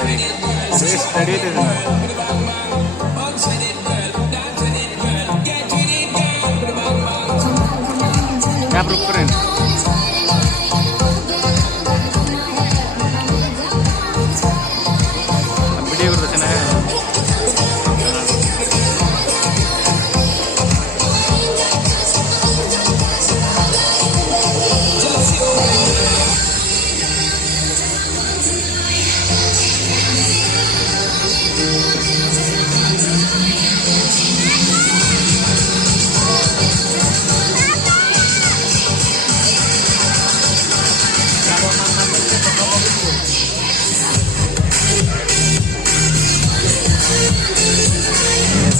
study হইতেছে না approve করেন ভিডিও করতেছে না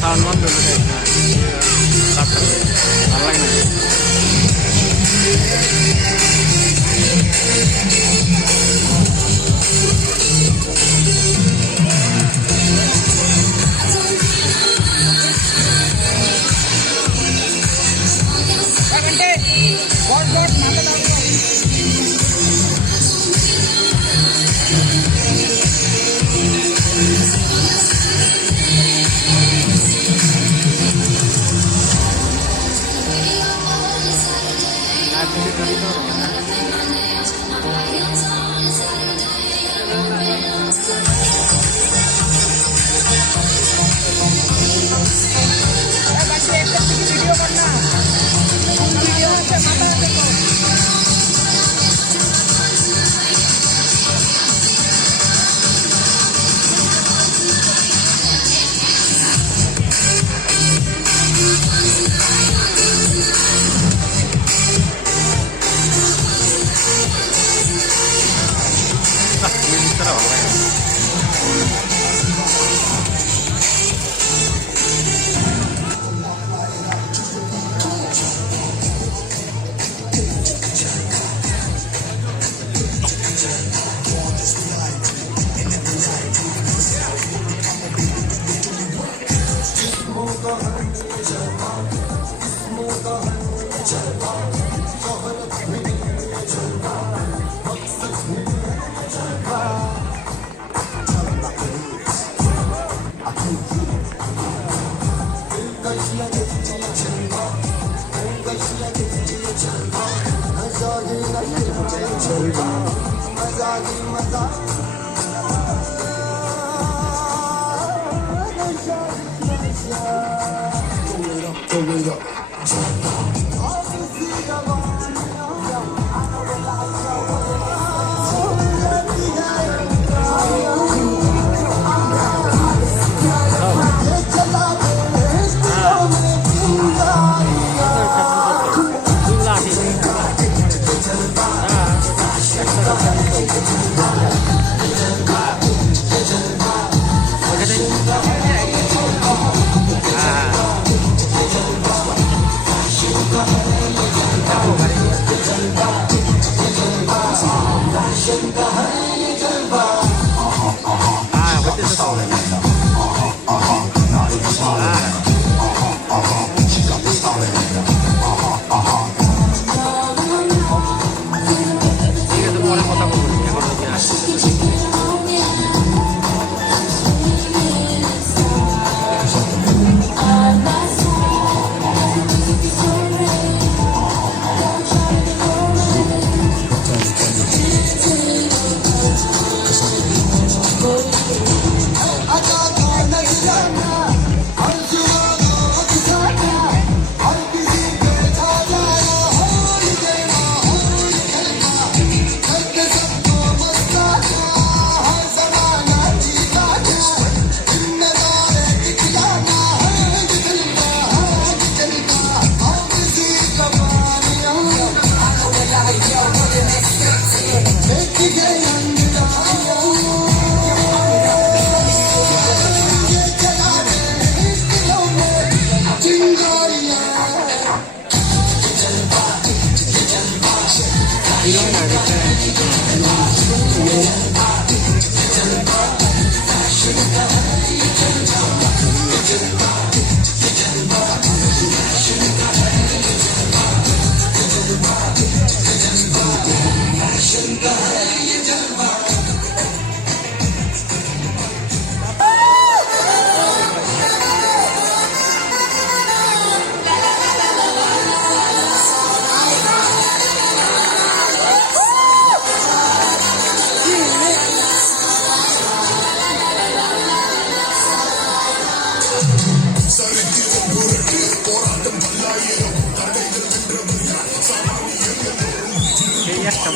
সাউন্ড বন্ধ করে ভালো লাগে না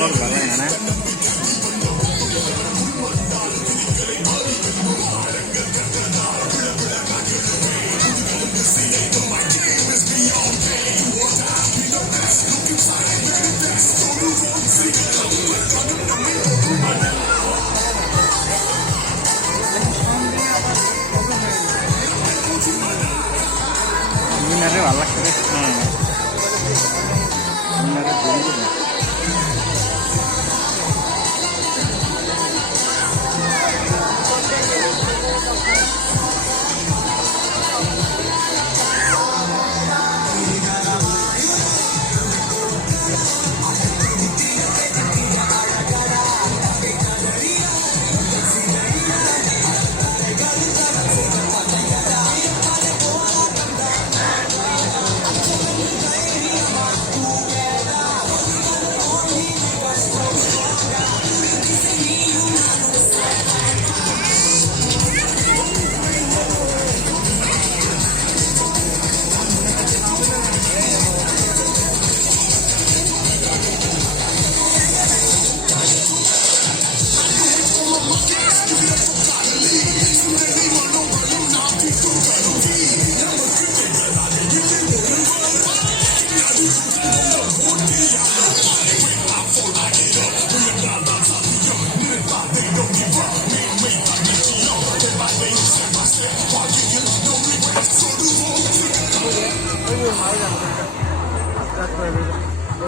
ভালো লাগে না ভালো লাগছে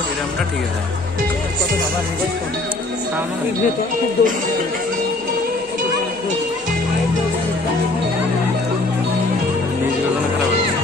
এরকমটা ঠিক আছে কত বাবা খারাপ হচ্ছে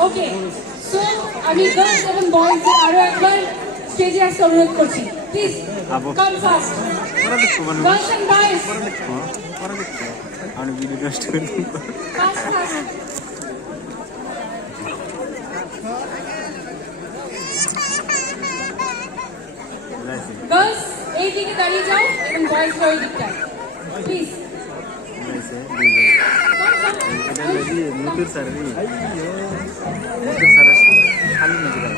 Okay, so আমি গার্লস এবং বয়েজ আরো একবার স্টেজে আসতে অনুরোধ করছি please come fast girls and boys আমি ভিডিও পোস্ট করি ফাস্ট ফাস্ট গার্লস এই দিকে দাঁড়িয়ে যাও এবং বয়েজ ওই দিকটায় প্লিজ নতুন স্যার খালি নজর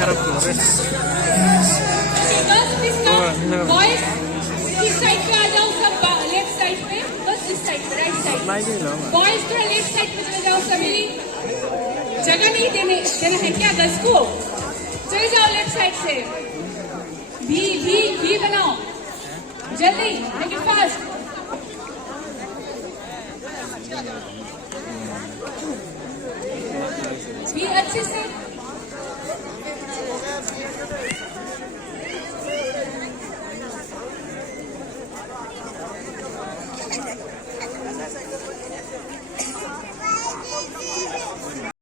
খারাপ করে बॉयज इस साइड पे आ जाओ सब लेफ्ट साइड पे बस इस साइड पे right side like he low boys थोड़ा लेफ्ट साइड पे चले जाओ सभी जगह नहीं देना है क्या गर्ल्स को चले जाओ लेफ्ट साइड से भी बनाओ जल्दी मेक इट फास्ट भी अच्छे से